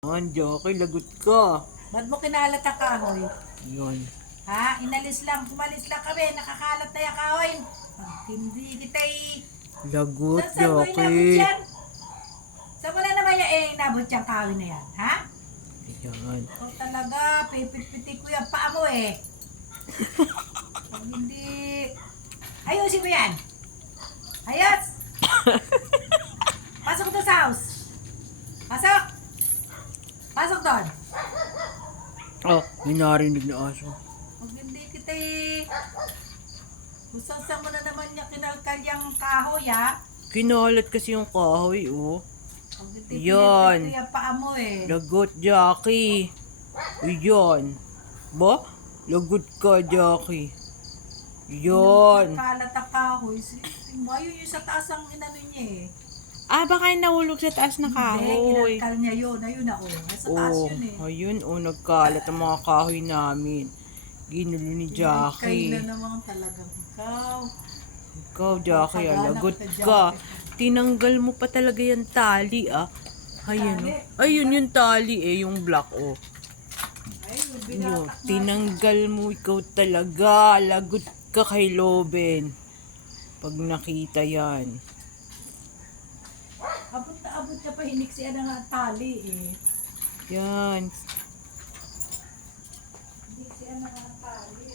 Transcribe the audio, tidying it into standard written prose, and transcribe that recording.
Jackie, lagot ka. Ba't mo kinalat ang kahoy? Yun. Ha? Umalis lang kami. Nakakalat na yung kahoy. Hindi kita Lagot, Saan mo inabot Jackie. yan? Saan mo na naman inabot yung kahoy na yan? Ha? Ayan. O talaga, pipit-pitik ko yung paa mo eh. Pag hindi... Ayusin mo yan. Ayos! Pasok doon sa house. Pasok! Pasok doon. Oh, may narinig na aso. Pag hindi kita Saan mo na naman yung kinalkal yung kahoy ha? Kinalat kasi yung kahoy, oh. Pag hindi Yan. pinipit ko yung paa mo eh. Lagot, Jackie. Ayan. Ba? Lagot ka, Jackie. Yan. Kalat ang kahoy. Ayun yung sa taas ang inano niya eh. Ah, baka yung nahulog sa taas na Hindi, kahoy. kinalkal niya yun. Ayun na oh. Nasa taas Oh, yun eh. ayun, oh, nagkalat ang mga kahoy namin. Ginulo ni Kayo Jackie. na naman talagang ikaw. Ikaw, Jackie, Pagkagalak lagot ka, ka. Jackie. Tinanggal mo pa talaga yung tali, ah. Ayun, Tali? oh. Ayun yung tali, eh, yung black, oh. Ayun, Yo, binatak na. tinanggal mo ikaw talaga. Lagot ka kay Loben. Pag nakita yan. Abot na abot niya pa hiniksian na nga ang tali eh. Yan. Hiniksian na nga ang tali.